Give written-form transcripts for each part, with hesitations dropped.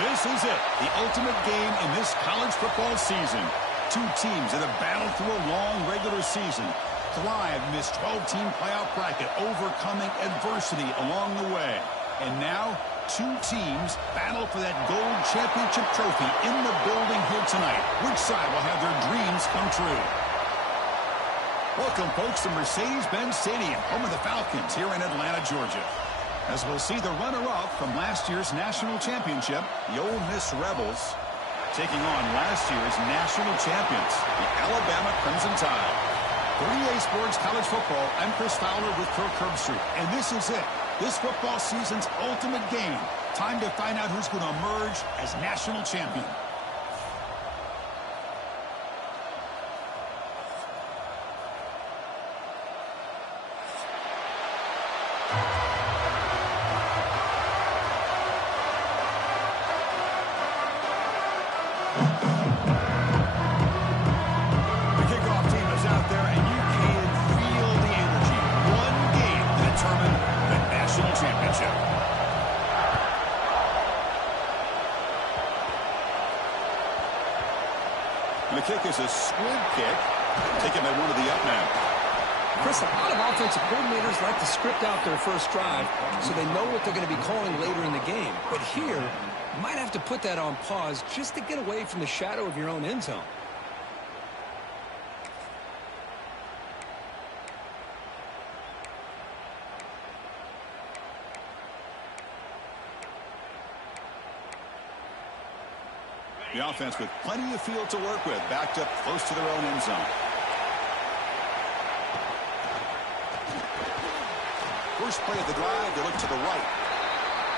This is it, the ultimate game in this college football season. Two teams that have battled through a long regular season, climbed this 12-team playoff bracket, overcoming adversity along the way. And now, two teams battle for that gold championship trophy in the building here tonight. Which side will have their dreams come true? Welcome, folks, to Mercedes-Benz Stadium, home of the Falcons here in Atlanta, Georgia. As we'll see the runner-up from last year's national championship, the OLE Miss Rebels, taking on last year's national champions, the Alabama Crimson Tide. 38 Sports College Football, I'm Chris Fowler with Kirk Herbstreit, and this is it. This football season's ultimate game. Time to find out who's going to emerge as national champion. The kick is a squib kick, taken by one of the up men. Chris, a lot of offensive coordinators like to script out their first drive so they know what they're going to be calling later in the game. But here, you might have to put that on pause just to get away from the shadow of your own end zone. The offense with plenty of field to work with, backed up close to their own end zone. First play of the drive, they look to the right.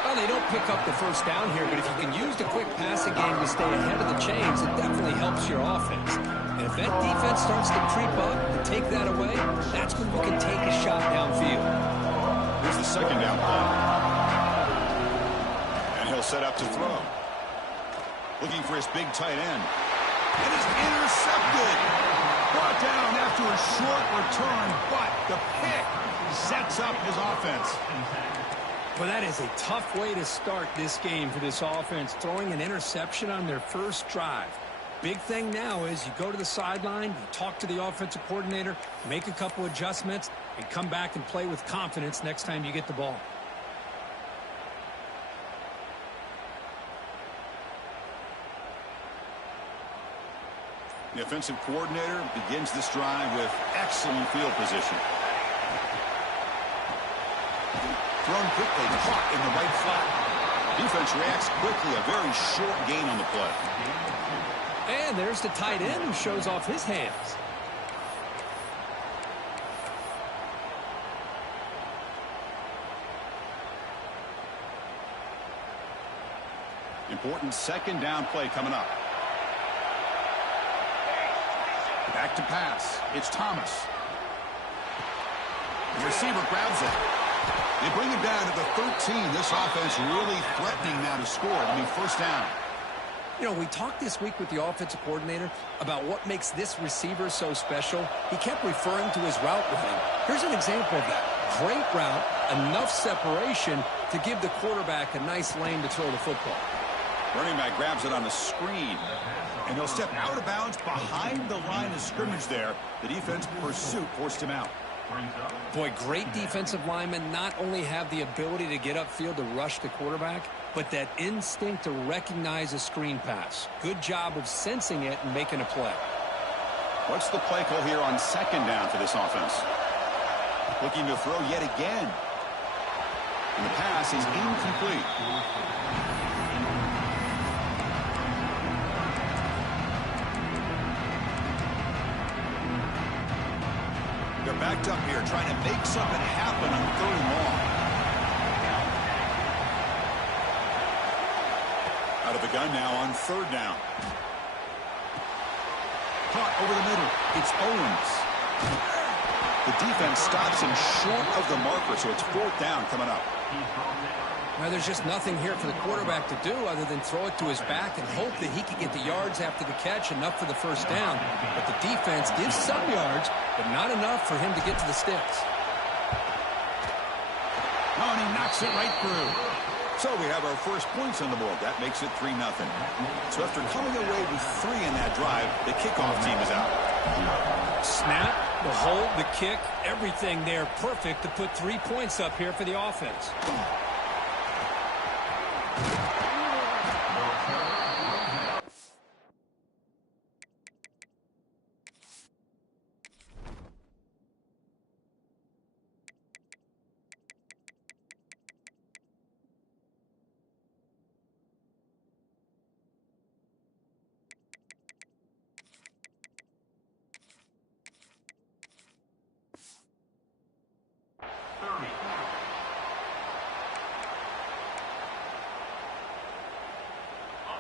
Well, they don't pick up the first down here, but if you can use the quick passing game to stay ahead of the chains, it definitely helps your offense. And if that defense starts to creep up and take that away, that's when you can take a shot downfield. Here's the second down play. And he'll set up to throw. Looking for his big tight end. It is intercepted. Brought down after a short return, but the pick sets up his offense. Well, that is a tough way to start this game for this offense, throwing an interception on their first drive. Big thing now is you go to the sideline, you talk to the offensive coordinator, make a couple adjustments, and come back and play with confidence next time you get the ball. The offensive coordinator begins this drive with excellent field position. Thrown quickly, caught in the right flat. Defense reacts quickly, a very short gain on the play. And there's the tight end who shows off his hands. Important second down play coming up. Back to pass. It's Thomas. The receiver grabs it. They bring it down to the 13. This offense really threatening now to score. First down. You know, we talked this week with the offensive coordinator about what makes this receiver so special. He kept referring to his route running. Here's an example of that. Great route, enough separation to give the quarterback a nice lane to throw the football. Running back grabs it on the screen. And he'll step out of bounds behind the line of scrimmage there. The defense pursuit forced him out. Boy, great defensive linemen not only have the ability to get upfield to rush the quarterback, but that instinct to recognize a screen pass. Good job of sensing it and making a play. What's the play call here on second down for this offense? Looking to throw yet again. And the pass is incomplete. They're backed up here, trying to make something happen on third and long. Out of the gun now on third down. Caught over the middle. It's Owens. The defense stops him short of the marker, so it's fourth down coming up. Now, there's just nothing here for the quarterback to do other than throw it to his back and hope that he can get the yards after the catch, enough for the first down. But the defense gives some yards, but not enough for him to get to the sticks. Oh, and he knocks it right through. So we have our first points on the board. That makes it 3-0. So after coming away with 3 in that drive, the kickoff team is out. Snap, the hold, the kick, everything there perfect to put 3 points up here for the offense.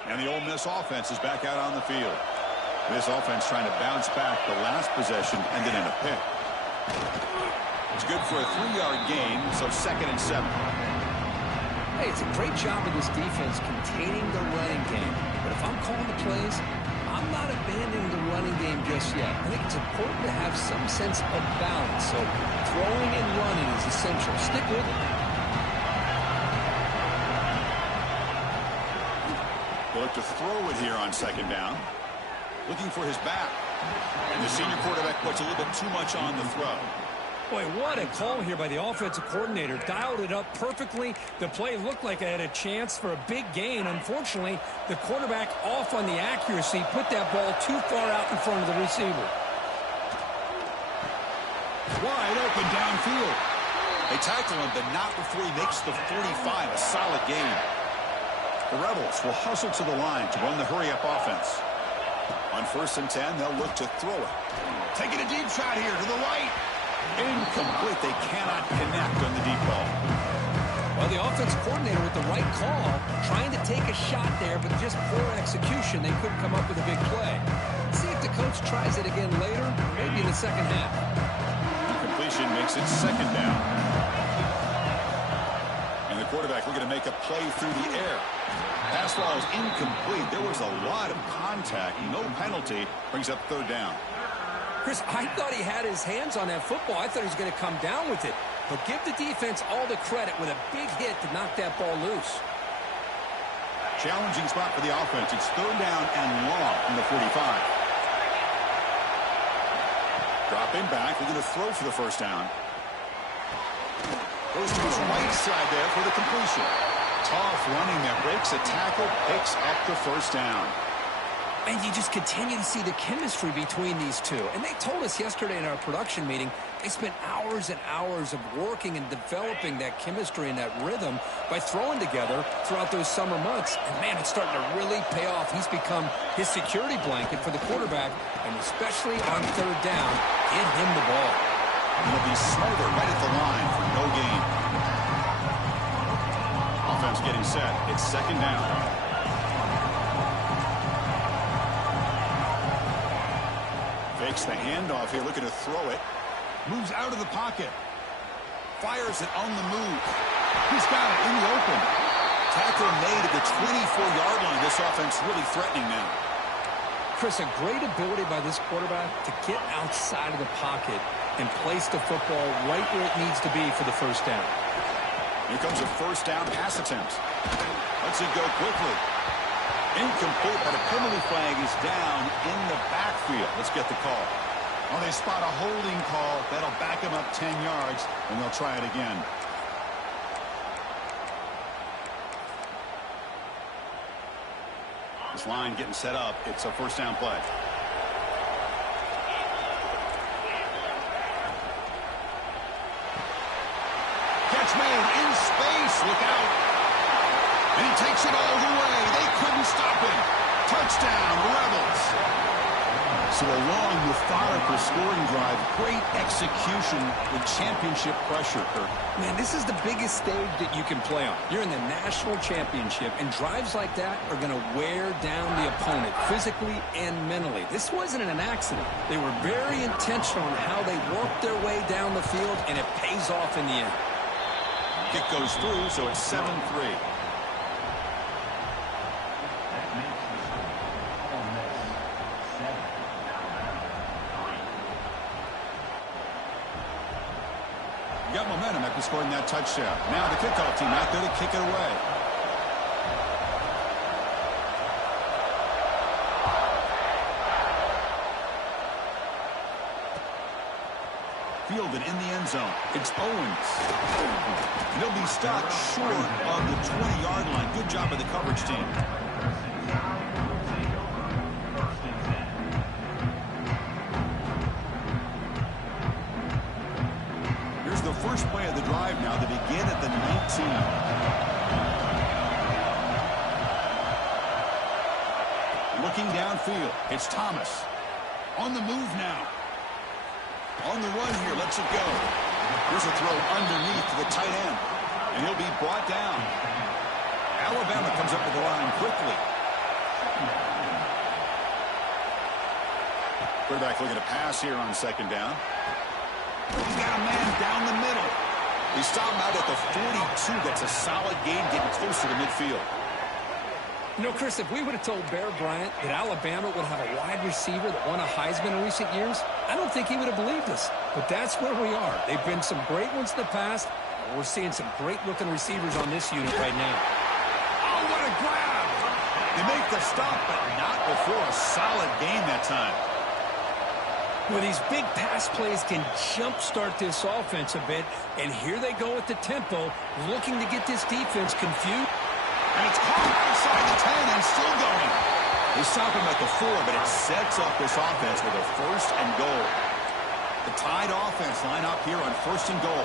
And the Ole Miss offense is back out on the field. This offense trying to bounce back. The last possession ended in a pick. It's good for a 3-yard gain, so 2nd and 7. Hey, it's a great job of this defense containing the running game. But if I'm calling the plays, I'm not abandoning the running game just yet. I think it's important to have some sense of balance. So throwing and running is essential. Stick with it. They'll look to throw it here on 2nd down. Looking for his back. And the senior quarterback puts a little bit too much on the throw. Boy, what a call here by the offensive coordinator. Dialed it up perfectly. The play looked like it had a chance for a big gain. Unfortunately, the quarterback off on the accuracy, put that ball too far out in front of the receiver. Wide open downfield. They tackle him, but not before he makes the 45. A solid gain. The Rebels will hustle to the line to run the hurry-up offense. On 1st and 10, they'll look to throw it. Taking a deep shot here to the right. Incomplete. They cannot connect on the deep ball. Well, the offensive coordinator with the right call, trying to take a shot there, but just poor execution. They couldn't come up with a big play. See if the coach tries it again later, maybe in the second half. Incompletion makes it 2nd down. And the quarterback looking to make a play through the air. Pass ball is incomplete. There was a lot of contact. No penalty. Brings up 3rd down. Chris, I thought he had his hands on that football. I thought he was going to come down with it. But give the defense all the credit with a big hit to knock that ball loose. Challenging spot for the offense. It's 3rd down and long from the 45. Dropping back. We're going to throw for the 1st down. Goes to his right side there for the completion. Tough running there. Breaks a tackle. Picks up the 1st down. And you just continue to see the chemistry between these two. And they told us yesterday in our production meeting, they spent hours and hours of working and developing that chemistry and that rhythm by throwing together throughout those summer months. And, man, it's starting to really pay off. He's become his security blanket for the quarterback, and especially on 3rd down, get him the ball. He'll be smothered right at the line for no gain. Offense getting set. It's 2nd down. Fakes the handoff here, looking to throw it. Moves out of the pocket. Fires it on the move. He's got it in the open. Tackle made at the 24-yard line. This offense really threatening now. Chris, a great ability by this quarterback to get outside of the pocket and place the football right where it needs to be for the 1st down. Here comes a 1st down pass attempt. Lets it go quickly. Incomplete, but a penalty flag is down in the backfield. Let's get the call. Well, they spot a holding call. That'll back him up 10 yards, and they'll try it again. This line getting set up. It's a 1st down play. Catch made in space. Look out. And he takes it all the way. They couldn't stop him. Touchdown, Rebels. So a long, methodical scoring drive. Great execution with championship pressure, Kirk. Man, this is the biggest stage that you can play on. You're in the national championship, and drives like that are going to wear down the opponent physically and mentally. This wasn't an accident. They were very intentional in how they worked their way down the field, and it pays off in the end. Kick goes through, so it's 7-3. Got momentum after scoring that touchdown. Now the kickoff team out there to kick it away. fielded in the end zone. It's Owens. And he'll be stopped short of the 20-yard line. Good job by the coverage team. Here's the first play of the drive now. They begin at the 19. Looking downfield, it's Thomas. On the move now. On the run here, lets it go. Here's a throw underneath to the tight end. And he'll be brought down. Alabama comes up to the line quickly. Quarterback looking to pass here on second down. He's got a man down the middle. He stopped out at the 42. That's a solid gain, getting closer to midfield. You know, Chris, if we would have told Bear Bryant that Alabama would have a wide receiver that won a Heisman in recent years, I don't think he would have believed us. But that's where we are. They've been some great ones in the past, and we're seeing some great-looking receivers on this unit right now. Oh, what a grab! They make the stop, but not before a solid gain that time. Well, these big pass plays can jumpstart this offense a bit, and here they go at the tempo, looking to get this defense confused. And it's caught outside the 10 and still going. They stop him at the 4, but it sets up this offense with a first and goal. The Tide offense line up here on first and goal.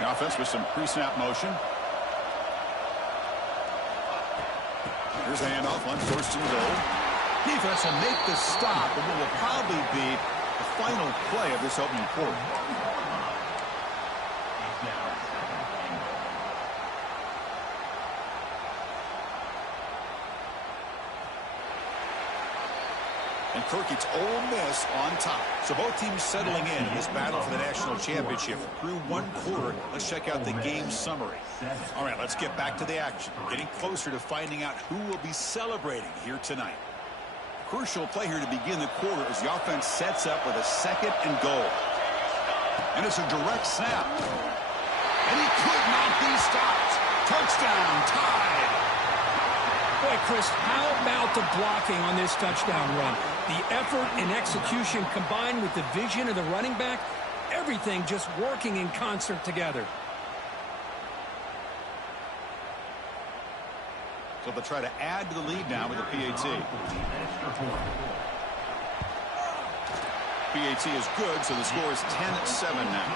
The offense with some pre-snap motion. Here's a handoff on first and goal. Defense will make the stop, and what will probably be the final play of this opening quarter. And Kirk, it's Ole Miss on top. So both teams settling in this battle for the national championship. Through one quarter, let's check out the game summary. All right, let's get back to the action. Getting closer to finding out who will be celebrating here tonight. Crucial play here to begin the quarter as the offense sets up with a second and goal. And it's a direct snap. And he could not be stopped. Touchdown, Tide. Boy, Chris, how about the blocking on this touchdown run? The effort and execution combined with the vision of the running back, everything just working in concert together. So they'll try to add to the lead now with the PAT. PAT is good, so the score is 10-7 now.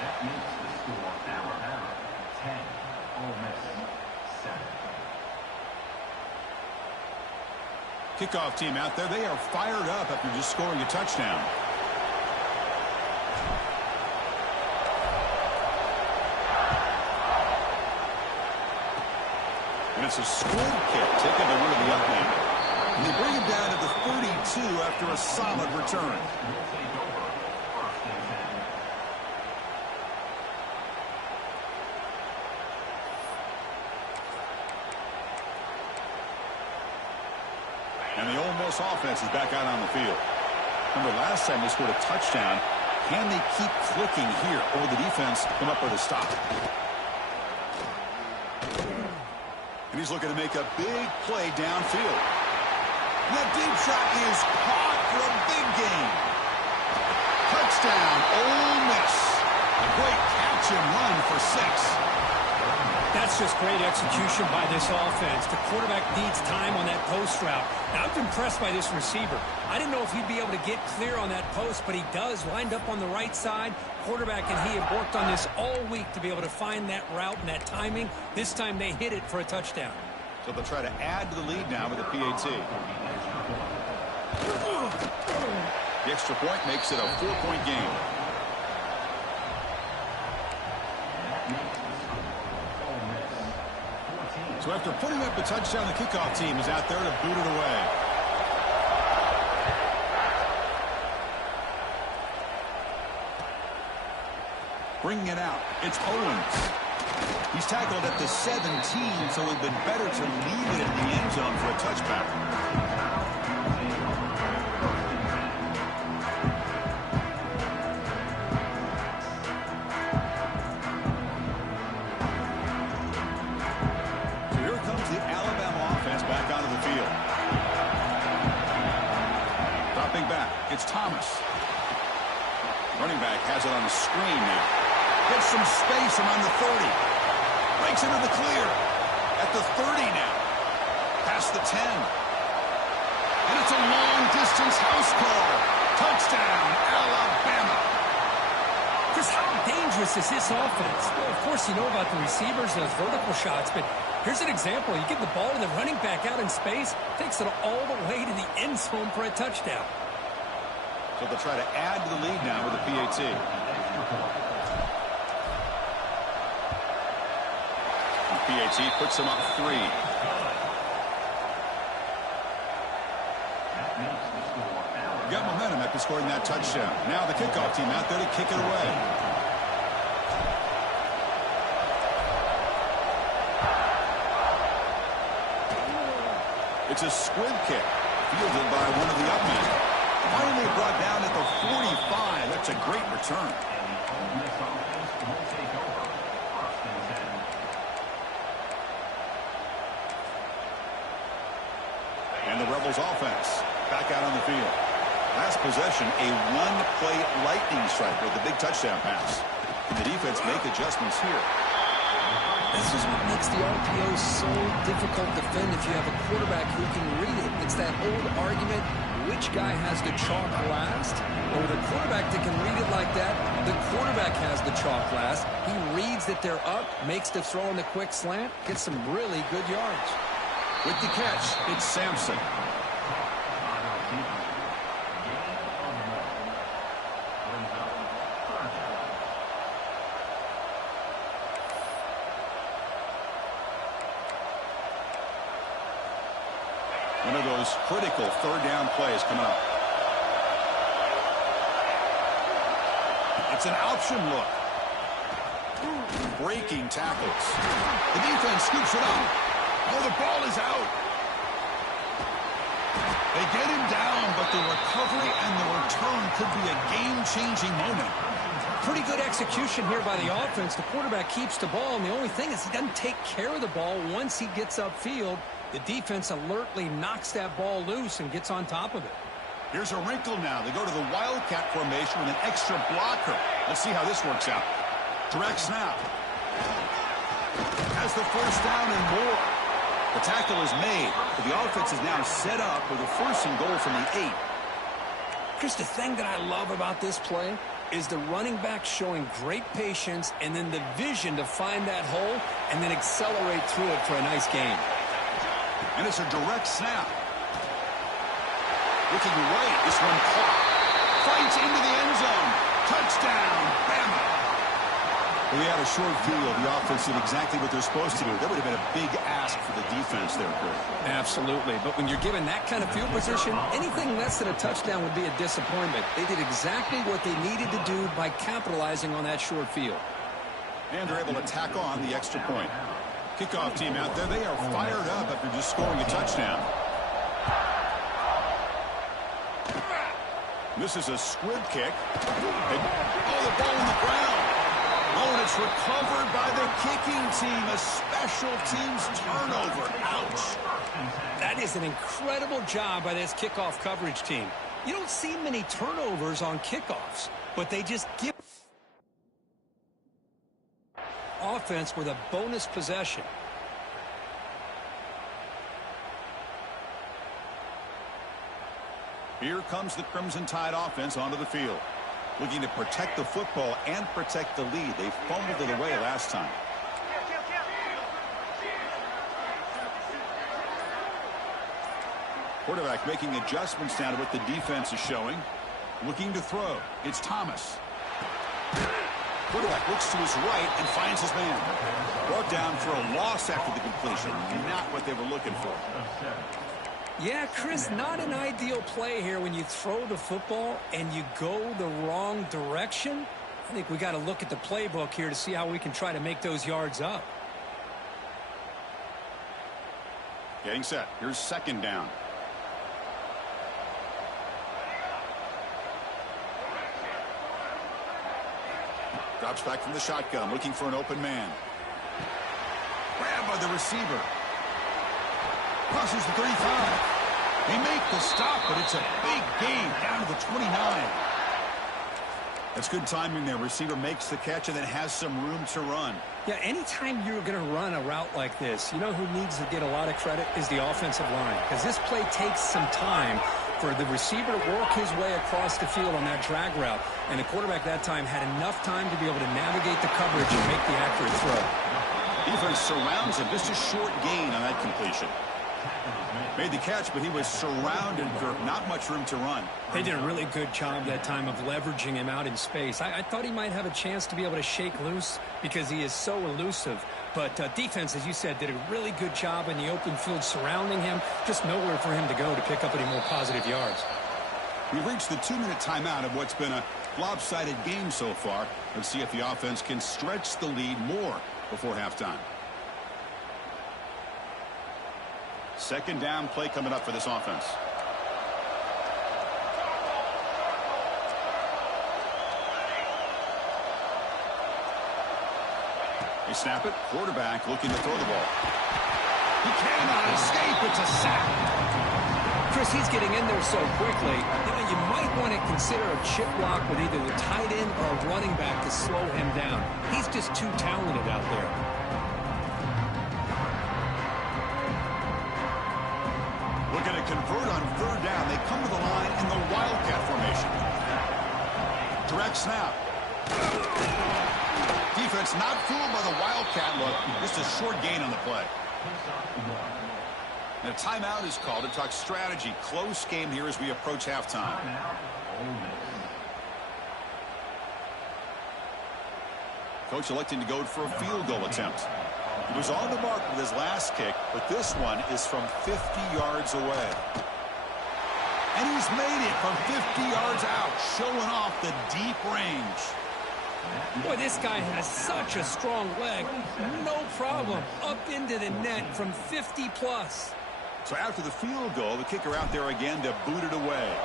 That makes the score Alabama 10, Ole Miss 7. Kickoff team out there, they are fired up after just scoring a touchdown. And it's a squib kick taken to one of the up men. And they bring him down to the 32 after a solid return. And the Ole Miss offense is back out on the field. Remember, last time they scored a touchdown. Can they keep clicking here, or will the defense come up with a stop? And he's looking to make a big play downfield. And that deep shot is caught for a big gain. Touchdown, Ole Miss. A great catch and run for 6. That's just great execution by this offense. The quarterback needs time on that post route. Now, I'm impressed by this receiver. I didn't know if he'd be able to get clear on that post, but he does. Lined up on the right side. Quarterback and he have worked on this all week to be able to find that route and that timing. This time they hit it for a touchdown. So they'll try to add to the lead now with the PAT. The extra point makes it a 4-point game. So after putting up a touchdown, the kickoff team is out there to boot it away. Bringing it out, it's Owens. He's tackled at the 17, so it would have been better to leave it in the end zone for a touchback. So here comes the Alabama offense back onto the field. Dropping back, it's Thomas. Running back has it on the screen now. Gets some space around the 30. Breaks into the clear. At the 30 now. Past the 10. And it's a long-distance house call. Touchdown, Alabama. Chris, how dangerous is this offense? Well, of course, you know about the receivers, those vertical shots, but here's an example. You give the ball to the running back out in space, takes it all the way to the end zone for a touchdown. So they'll try to add to the lead now with a PAT. And PAT puts them up 3. Got momentum after scoring that touchdown. Now the kickoff team out there to kick it away. It's a squib kick, fielded by one of the up men. Finally brought down at the 45. That's a great return. And the Rebels offense back out on the field. Last possession, a one-play lightning strike with a big touchdown pass. And the defense make adjustments here. This is what makes the RPO so difficult to defend if you have a quarterback who can read it. It's that old argument, which guy has the chalk last? Or the quarterback that can read it like that, the quarterback has the chalk last. He reads that they're up, makes the throw in the quick slant, gets some really good yards. With the catch, it's Sampson. One of those critical third down plays coming up. It's an option look. Breaking tackles. The defense scoops it up. Oh, the ball is out. They get him down, but the recovery and the return could be a game-changing moment. Pretty good execution here by the offense. The quarterback keeps the ball, and the only thing is he doesn't take care of the ball once he gets upfield. The defense alertly knocks that ball loose and gets on top of it. Here's a wrinkle now. They go to the Wildcat formation with an extra blocker. Let's see how this works out. Direct snap. Has the first down and more. The tackle is made, but the offense is now set up with a first and goal from the 8. Chris, the thing that I love about this play is the running back showing great patience and then the vision to find that hole and then accelerate through it for a nice gain. And it's a direct snap. Looking right, this one caught. Fights into the end zone. Touchdown, Bama. Well, we had a short field. The offense did exactly what they're supposed to do. That would have been a big ask for the defense there, Chris. Absolutely. But when you're given that kind of field position, anything less than a touchdown would be a disappointment. They did exactly what they needed to do by capitalizing on that short field. And they're able to tack on the extra point. Kickoff team out there, they are fired up after just scoring a touchdown. This is a squib kick. And, the ball in the ground. Oh, and it's recovered by the kicking team. A special teams turnover. Ouch. That is an incredible job by this kickoff coverage team. You don't see many turnovers on kickoffs, but they just give offense with a bonus possession. Here comes the Crimson Tide offense onto the field. Looking to protect the football and protect the lead. They fumbled it away last time. Quarterback making adjustments now to what the defense is showing. Looking to throw. It's Thomas. Quarterback looks to his right and finds his man. Brought down for a loss after the completion. Not what they were looking for. Yeah, Chris, not an ideal play here when you throw the football and you go the wrong direction. I think we got to look at the playbook here to see how we can try to make those yards up. Getting set. Here's second down. Drops back from the shotgun, looking for an open man. Grabbed by the receiver. Crosses the 35. They make the stop, but it's a big gain down to the 29. That's good timing there. Receiver makes the catch and then has some room to run. Yeah, anytime you're going to run a route like this, you know who needs to get a lot of credit is the offensive line, because this play takes some time for the receiver to work his way across the field on that drag route, and the quarterback that time had enough time to be able to navigate the coverage and make the accurate throw. Defense surrounds him. Just a short gain on that completion. Made the catch, but he was surrounded for not much room to run. They did a really good job that time of leveraging him out in space. I thought he might have a chance to be able to shake loose because he is so elusive. But defense, as you said, did a really good job in the open field surrounding him. Just nowhere for him to go to pick up any more positive yards. We've reached the 2-minute timeout of what's been a lopsided game so far. Let's see if the offense can stretch the lead more before halftime. Second down play coming up for this offense. They snap it. Quarterback looking to throw the ball. He cannot escape. It's a sack. Chris, he's getting in there so quickly. You might want to consider a chip block with either the tight end or a running back to slow him down. He's just too talented out there. Looking to convert on third down. They come to the line in the Wildcat formation. Direct snap. Defense not fooled by the Wildcat look. Just a short gain on the play. And a timeout is called to talk strategy. Close game here as we approach halftime. Coach electing to go for a field goal attempt. He was on the mark with his last kick, but this one is from 50 yards away. And he's made it from 50 yards out, showing off the deep range. Boy, this guy has such a strong leg. No problem. Up into the net from 50 plus. So after the field goal, the kicker out there again to boot it away.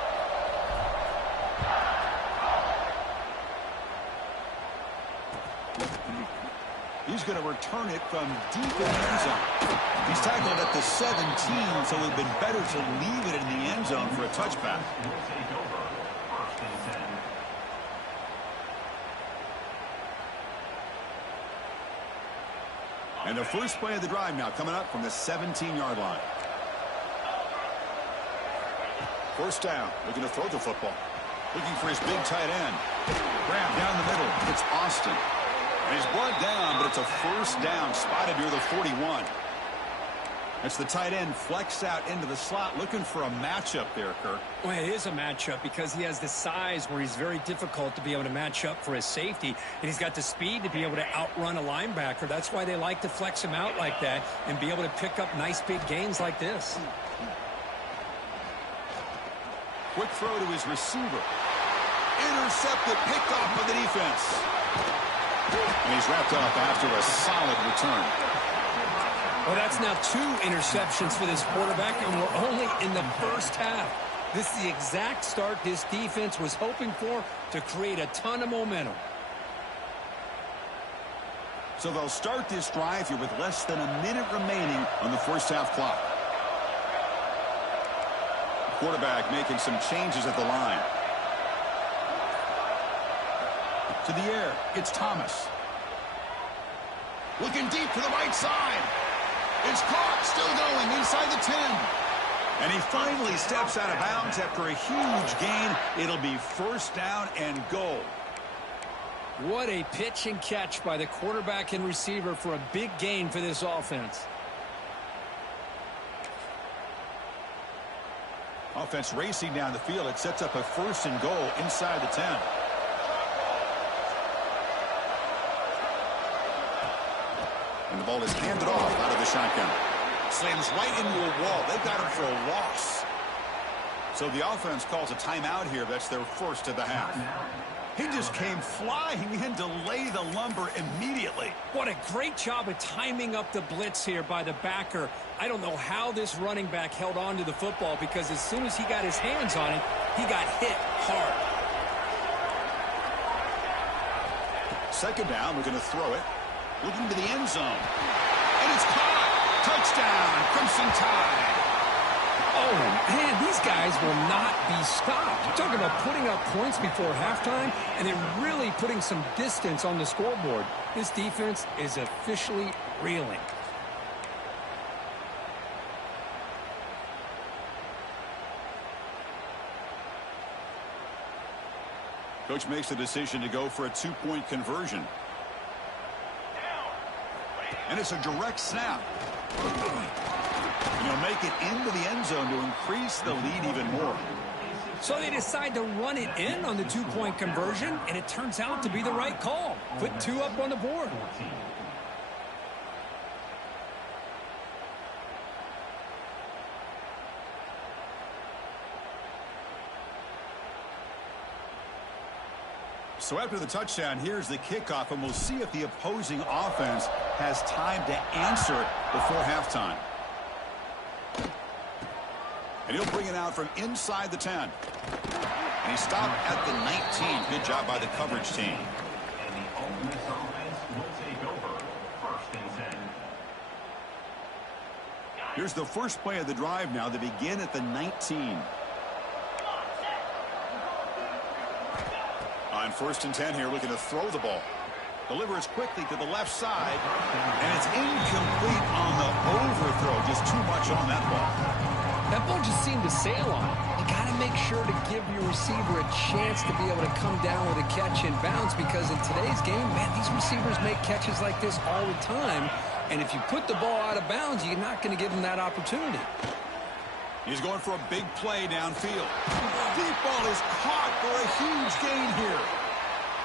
He's going to return it from deep in the end zone. He's tackled at the 17, so it would have been better to leave it in the end zone for a touchback. And the first play of the drive now coming up from the 17-yard line. First down, looking to throw the football. Looking for his big tight end. Grab down the middle. It's Austin. And he's brought down, but it's a first down spotted near the 41. It's the tight end flex out into the slot, looking for a matchup there, Kirk. Well, it is a matchup because he has the size where he's very difficult to be able to match up for his safety, and he's got the speed to be able to outrun a linebacker. That's why they like to flex him out like that and be able to pick up nice big gains like this. Quick throw to his receiver. Intercepted, picked off by the defense. And he's wrapped up after a solid return. Well, that's now 2 interceptions for this quarterback, and we're only in the first half. This is the exact start this defense was hoping for to create a ton of momentum. So they'll start this drive here with less than a minute remaining on the first half clock. Quarterback making some changes at the line. To the air, it's Thomas. Looking deep to the right side. It's caught, still going inside the 10. And he finally steps out of bounds after a huge gain. It'll be first down and goal. What a pitch and catch by the quarterback and receiver for a big gain for this offense. Offense racing down the field. It sets up a first and goal inside the 10. And the ball is handed off out of the shotgun. Slams right into a wall. They've got him for a loss. So the offense calls a timeout here. That's their first of the half. He just came flying in to lay the lumber immediately. What a great job of timing up the blitz here by the backer. I don't know how this running back held on to the football, because as soon as he got his hands on it, he got hit hard. Second down, we're going to throw it. Looking to the end zone. And it's caught. Touchdown, Crimson Tide. Oh, man, these guys will not be stopped. You're talking about putting up points before halftime and then really putting some distance on the scoreboard. This defense is officially reeling. Coach makes the decision to go for a two-point conversion. And it's a direct snap. And he'll make it into the end zone to increase the lead even more. So they decide to run it in on the two-point conversion, and it turns out to be the right call. Put two up on the board. So after the touchdown, here's the kickoff, and we'll see if the opposing offense has time to answer it before halftime. And he'll bring it out from inside the 10. And he stopped at the 19. Good job by the coverage team. And the OLE Miss offense will take over. First and 10. Here's the first play of the drive now. They begin at the 19. On first and 10 here, looking to throw the ball. Delivers quickly to the left side. And it's incomplete on the overthrow. Just too much on that ball. That ball just seemed to sail on it. You got to make sure to give your receiver a chance to be able to come down with a catch in bounds, because in today's game, man, these receivers make catches like this all the time. And if you put the ball out of bounds, you're not going to give them that opportunity. He's going for a big play downfield. Deep ball is caught for a huge gain here.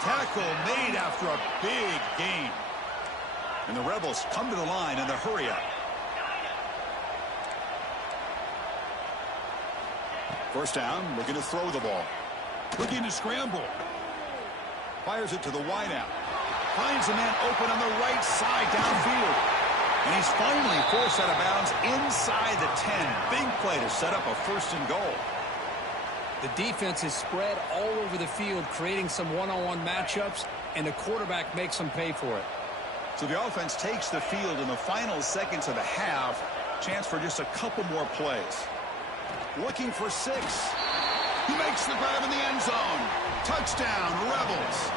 Tackle made after a big gain. And the Rebels come to the line in the hurry-up. First down, looking to throw the ball. Looking to scramble. Fires it to the wideout. Finds a man open on the right side downfield. And he's finally forced out of bounds inside the 10. Big play to set up a first and goal. The defense is spread all over the field, creating some one-on-one matchups, and the quarterback makes them pay for it. So the offense takes the field in the final seconds of the half. Chance for just a couple more plays. Looking for 6. He makes the grab in the end zone. Touchdown, Rebels.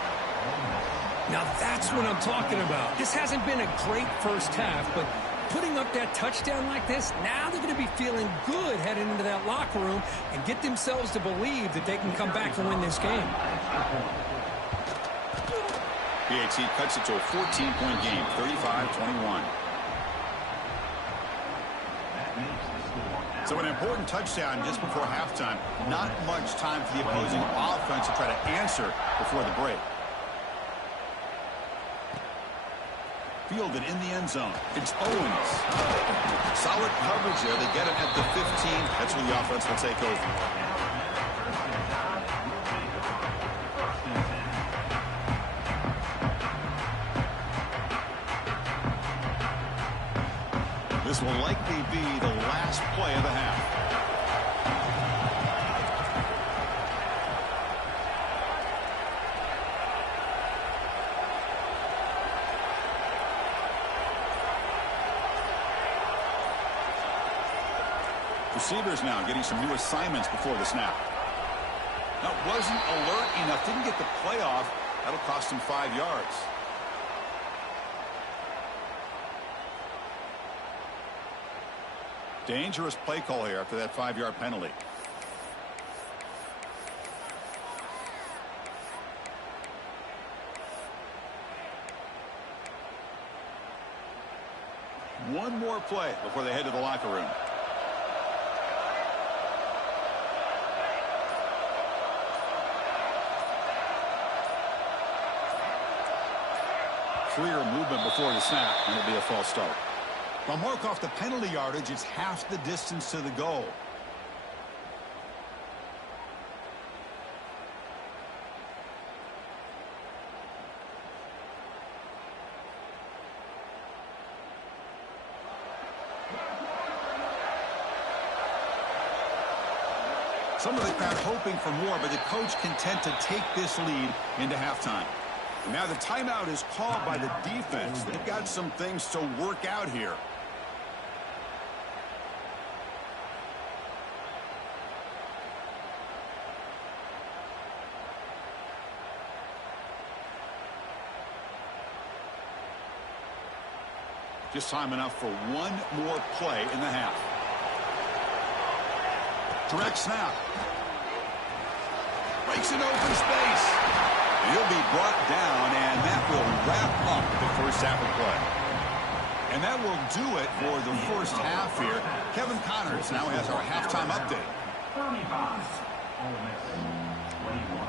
Now that's what I'm talking about. This hasn't been a great first half, but putting up that touchdown like this, now they're going to be feeling good heading into that locker room and get themselves to believe that they can come back and win this game. PAT cuts it to a 14-point game, 35-21. So an important touchdown just before halftime. Not much time for the opposing offense to try to answer before the break. Fielded in the end zone. It's Owens. Solid coverage there. They get him at the 15. That's where the offense will take over. This will likely be the last play of the half. Receivers now getting some new assignments before the snap. That wasn't alert enough. Didn't get the play off. That'll cost him 5 yards. Dangerous play call here after that 5-yard penalty. One more play before they head to the locker room. Clear movement before the snap, and it'll be a false start. They'll mark off the penalty yardage. It's half the distance to the goal. Some of the crowd hoping for more, but the coach content to take this lead into halftime. Now the timeout is called by the defense. They've got some things to work out here. Just time enough for one more play in the half. Direct snap. Breaks an open space. He'll be brought down, and that will wrap up the first half of play. And that will do it for the first half here. Kevin Connors now has our halftime update. 35, Ole Miss, 21.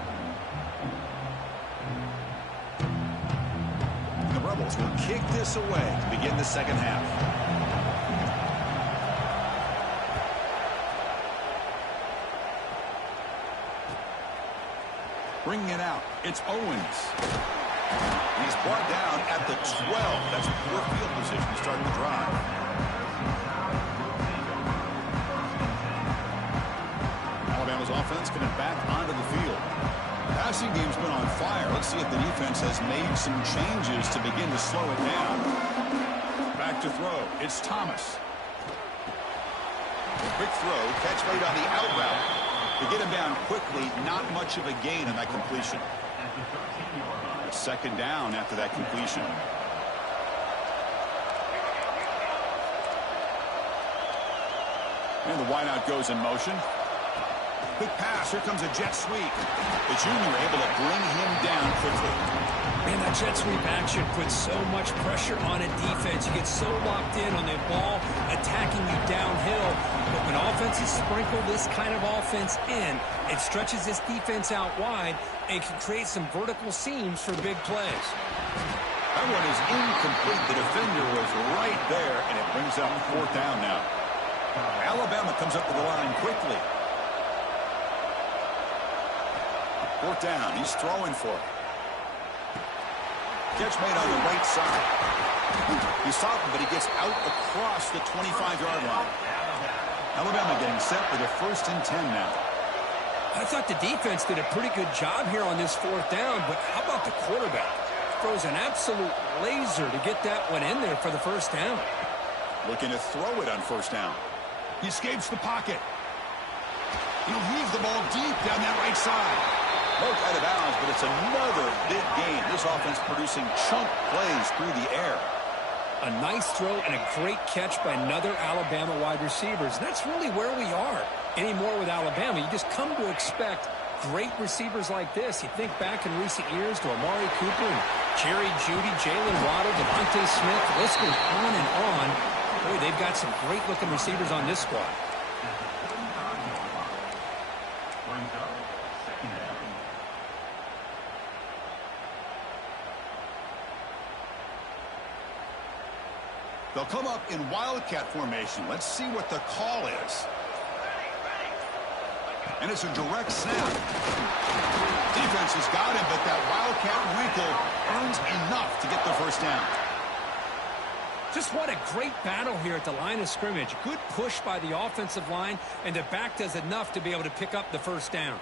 The Rebels will kick this away to begin the second half. Bringing it out, it's Owens. He's brought down at the 12. That's poor field position to start the drive. Alabama's offense getting back onto the field. Passing game's been on fire. Let's see if the defense has made some changes to begin to slow it down. Back to throw. It's Thomas. Quick throw. Catch made on the out route. To get him down quickly, not much of a gain on that completion. Second down after that completion. And the wideout goes in motion. Quick pass. Here comes a jet sweep. The junior able to bring him down quickly. Man, that jet sweep action puts so much pressure on a defense. You get so locked in on the ball attacking you downhill. But when offenses sprinkle this kind of offense in, it stretches this defense out wide and can create some vertical seams for big plays. That one is incomplete. The defender was right there, and it brings up fourth down now. Alabama comes up to the line quickly. Fourth down. He's throwing for it. Catch made on the right side. He's stopped him, but he gets out across the 25-yard line. Alabama getting set for the 1st and 10 now. I thought the defense did a pretty good job here on this fourth down, but how about the quarterback? Throws an absolute laser to get that one in there for the first down. Looking to throw it on first down. He escapes the pocket. He'll heave the ball deep down that right side. Broke out of bounds, but it's another big gain. This offense producing chunk plays through the air. A nice throw and a great catch by another Alabama wide receivers. And that's really where we are anymore with Alabama. You just come to expect great receivers like this. You think back in recent years to Amari Cooper and Jerry Jeudy, Jalen Waddle, Devontae Smith. The list goes on and on. Boy, they've got some great-looking receivers on this squad. They'll come up in Wildcat formation. Let's see what the call is. And it's a direct snap. Defense has got him, but that Wildcat wrinkle earns enough to get the first down. Just what a great battle here at the line of scrimmage. Good push by the offensive line, and the back does enough to be able to pick up the first down.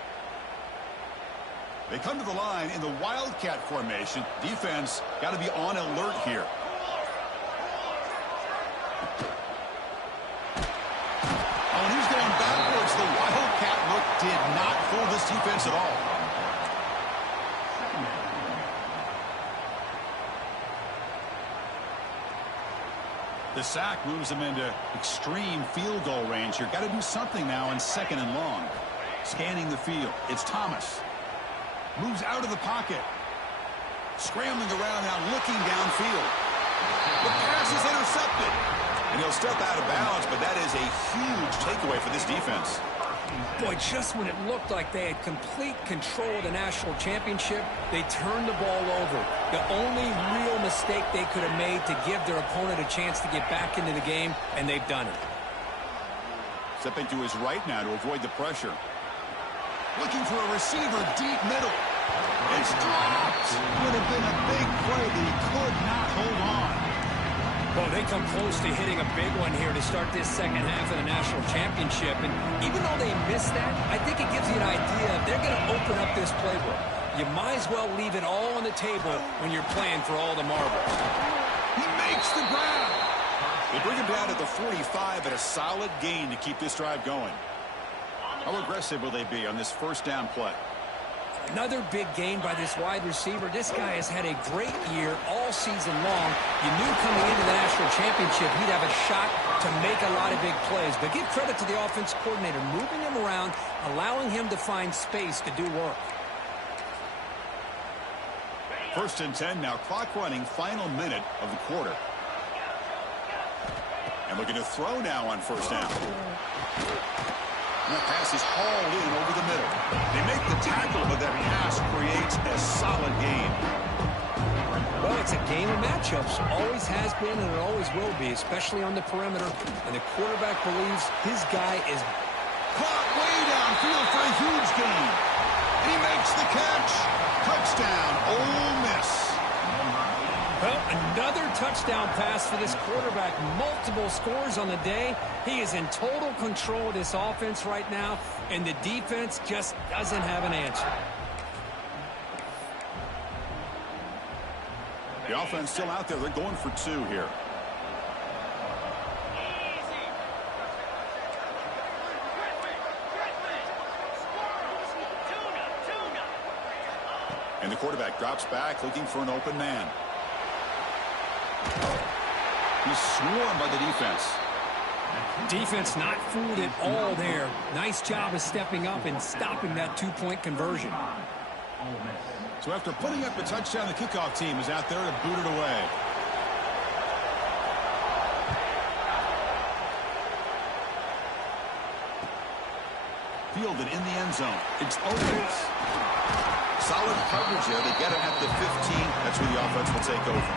They come to the line in the Wildcat formation. Defense got to be on alert here. Oh, and he's going backwards. The Wildcat look did not fool this defense at all. The sack moves them into extreme field goal range here. Got to do something now on 2nd and long. Scanning the field. It's Thomas. Moves out of the pocket. Scrambling around now, looking downfield. The pass is intercepted. And he'll step out of bounds, but that is a huge takeaway for this defense. Boy, just when it looked like they had complete control of the national championship, they turned the ball over. The only real mistake they could have made to give their opponent a chance to get back into the game, and they've done it. Stepping to his right now to avoid the pressure. Looking for a receiver deep middle. It's dropped. Would have been a big play, but he could not hold on. Well, they come close to hitting a big one here to start this second half of the national championship. And even though they missed that, I think it gives you an idea they're going to open up this playbook. You might as well leave it all on the table when you're playing for all the marbles. He makes the grab. They bring him down to the 45 at a solid gain to keep this drive going. How aggressive will they be on this first down play? Another big gain by this wide receiver. This guy has had a great year all season long. You knew coming into the national championship he'd have a shot to make a lot of big plays. But give credit to the offensive coordinator, moving him around, allowing him to find space to do work. First and 10 now, clock running, final minute of the quarter. And looking to throw now on first down. And that pass is hauled in over the middle. They make the tackle, but that pass creates a solid gain. Well, it's a game of matchups. Always has been, and it always will be, especially on the perimeter. And the quarterback believes his guy is caught way downfield for a huge gain. And he makes the catch. Touchdown, Ole Miss. Well, another touchdown pass for this quarterback. Multiple scores on the day. He is in total control of this offense right now, and the defense just doesn't have an answer. The offense still out there. They're going for two here. And the quarterback drops back, looking for an open man. He's swarmed by the defense. Defense not fooled at all there. Nice job of stepping up and stopping that two-point conversion. So after putting up a touchdown, the kickoff team is out there to boot it away. Fielded in the end zone. It's Owens. Solid coverage there. They get him at the 15. That's where the offense will take over.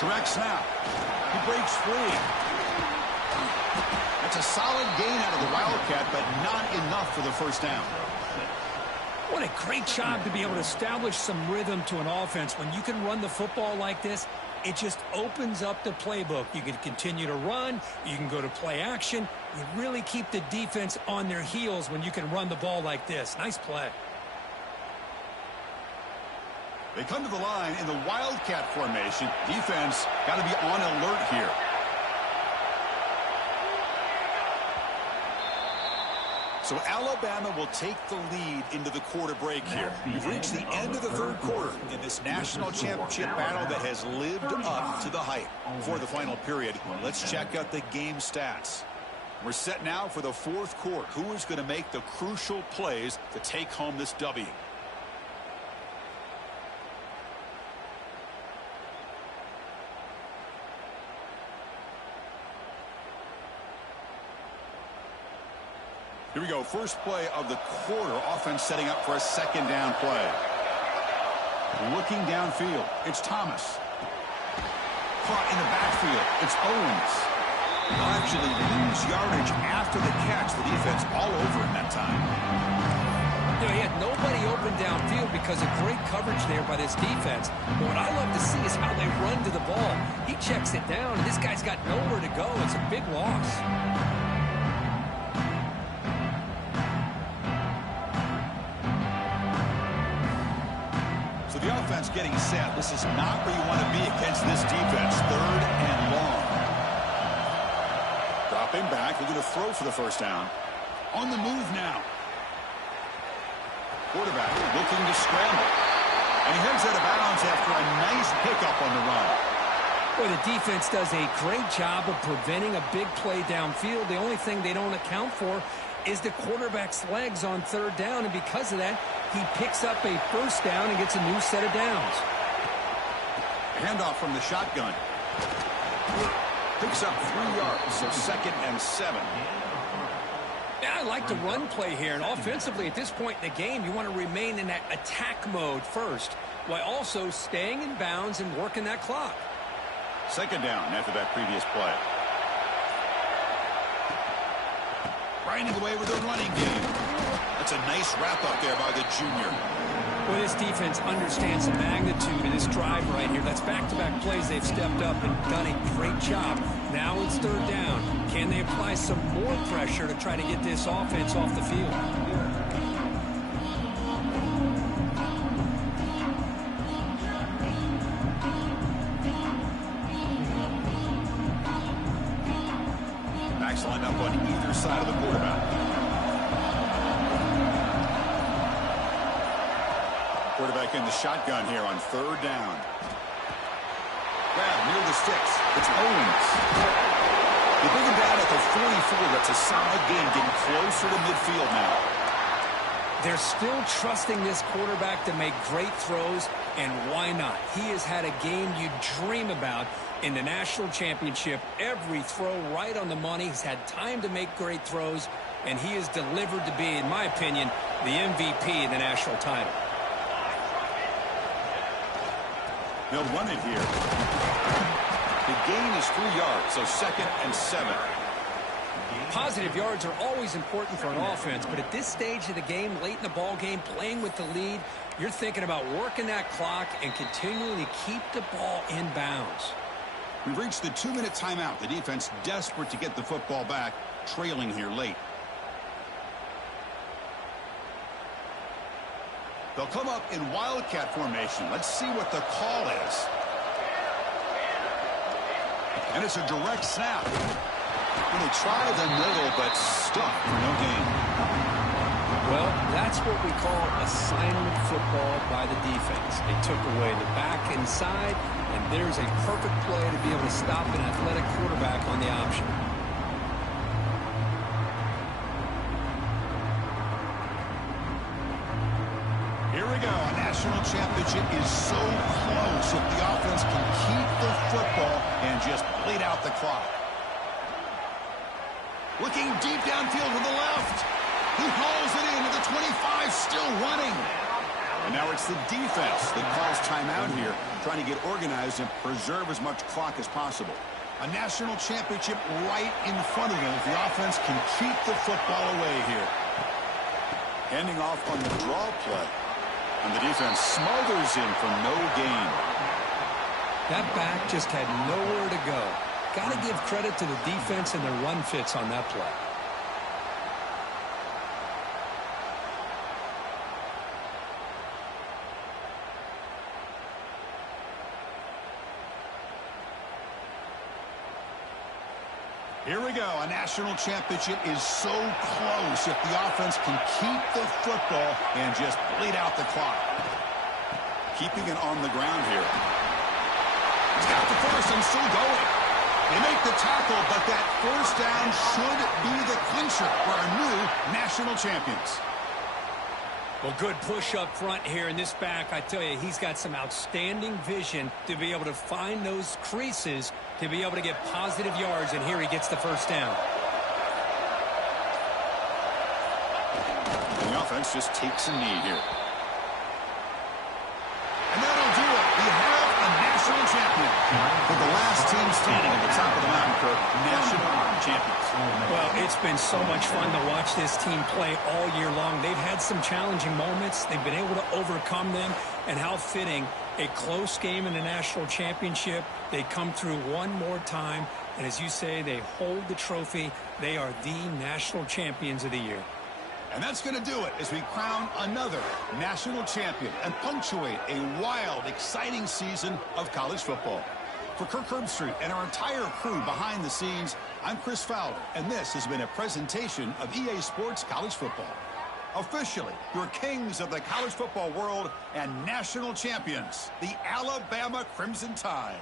Direct snap. He breaks free. That's a solid gain out of the Wildcat, but not enough for the first down. What a great job to be able to establish some rhythm to an offense. When you can run the football like this, it just opens up the playbook. You can continue to run. You can go to play action. You really keep the defense on their heels when you can run the ball like this. Nice play. They come to the line in the Wildcat formation. Defense got to be on alert here. So Alabama will take the lead into the quarter break here. We've reached the end of the third quarter in this national championship battle that has lived up to the hype. Before the final period, let's check out the game stats. We're set now for the fourth quarter. Who is going to make the crucial plays to take home this W? Here we go. First play of the quarter. Offense setting up for a second down play. Looking downfield. It's Thomas. Caught in the backfield. It's Owens. They'll actually lose yardage after the catch. The defense all over in that time. You know, he had nobody open downfield because of great coverage there by this defense. But what I love to see is how they run to the ball. He checks it down, and this guy's got nowhere to go. It's a big loss. The offense getting set. This is not where you want to be against this defense. Third and long. Dropping back. We're going to throw for the first down. On the move now. Quarterback looking to scramble. And he heads out of bounds after a nice pickup on the run. Well, the defense does a great job of preventing a big play downfield. The only thing they don't account for is the quarterback's legs on third down, and because of that, he picks up a first down and gets a new set of downs. Handoff from the shotgun. Picks up 3 yards, so 2nd and 7. Yeah, I like the run play here. And offensively, at this point in the game, you want to remain in that attack mode first, while also staying in bounds and working that clock. Second down after that previous play. Grinding away with the running game. That's a nice wrap-up there by the junior. Well, this defense understands the magnitude of this drive right here. That's back-to-back plays. They've stepped up and done a great job. Now it's third down. Can they apply some more pressure to try to get this offense off the field? Backs lined up on either side of the quarterback. Quarterback in the shotgun here on third down. Grab near the sticks. It's Owens. They bring him down at the 44. That's a solid game, getting closer to midfield now. They're still trusting this quarterback to make great throws, and why not? He has had a game you dream about in the national championship. Every throw right on the money. He's had time to make great throws, and he is delivered to be, in my opinion, the MVP of the national title. They'll run it here. The gain is 3 yards, so 2nd and 7. Positive yards are always important for an offense, but at this stage of the game, late in the ball game, playing with the lead, you're thinking about working that clock and continuing to keep the ball in bounds. We've reached the 2-minute timeout. The defense desperate to get the football back, trailing here late. They'll come up in wildcat formation. Let's see what the call is. And it's a direct snap. And they try the middle, but stuck for no gain. Well, that's what we call assignment football by the defense. They took away the back inside, and there's a perfect play to be able to stop an athletic quarterback on the option. Here we go. A national championship is so close if the offense can keep the football and just bleed out the clock. Looking deep downfield to the left. He hauls it in to the 25, still running. And now it's the defense that calls timeout here, trying to get organized and preserve as much clock as possible. A national championship right in front of them if the offense can keep the football away here. Handing off on the draw play. And the defense smothers him for no gain. That back just had nowhere to go. Got to give credit to the defense and their run fits on that play. Here we go. A national championship is so close if the offense can keep the football and just bleed out the clock. Keeping it on the ground here. He's got the first and still going. They make the tackle, but that first down should be the clincher for our new national champions. Well, good push up front here in this back. I tell you, he's got some outstanding vision to be able to find those creases to be able to get positive yards, and here he gets the first down. And the offense just takes a knee here. And that'll do it. We have a national champion. For the last team standing at the top of the mountain for national champions. Well, it's been so much fun to watch this team play all year long. They've had some challenging moments. They've been able to overcome them. And how fitting, a close game in the national championship. They come through one more time. And as you say, they hold the trophy. They are the national champions of the year. And that's going to do it as we crown another national champion and punctuate a wild, exciting season of college football. For Kirk Herbstreit and our entire crew behind the scenes, I'm Chris Fowler, and this has been a presentation of EA Sports College Football. Officially, your kings of the college football world and national champions, the Alabama Crimson Tide.